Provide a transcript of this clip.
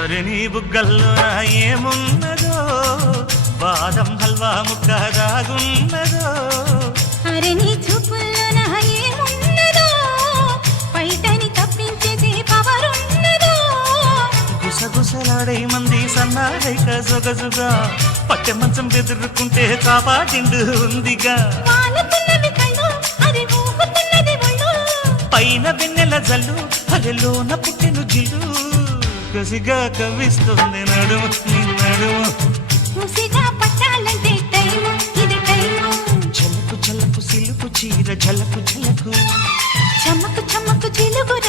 అరే నీ బుగ్గల్లో ఏమున్నదో బాదం హల్వా ముక్క దాగున్నదో అరే నీ చూపుల్లో నా ఏమున్నదో బయటని తప్పించేది పవరున్నదో గుసగుసలాడే మంది సన్నాడైక జొగజుగా పట్టె మంచం బెదురుకుంటే కాపాడిండు ఉందిగా వాలుతున్నవి కళ్ళు అది ఊపుతున్నది ఒళ్ళు పైన వెన్నెల జల్లు అలెలోన పుట్టెను జిల్లు కసిగా కవిస్తుంది నడుము నీ నడుము ముసిగా పట్టాలంటే టైము ఇది టైము చలకు చలకు సిలుకు చీర ఝలకు ఝలకు చమ్మకు చమ్మకు చిలుగుర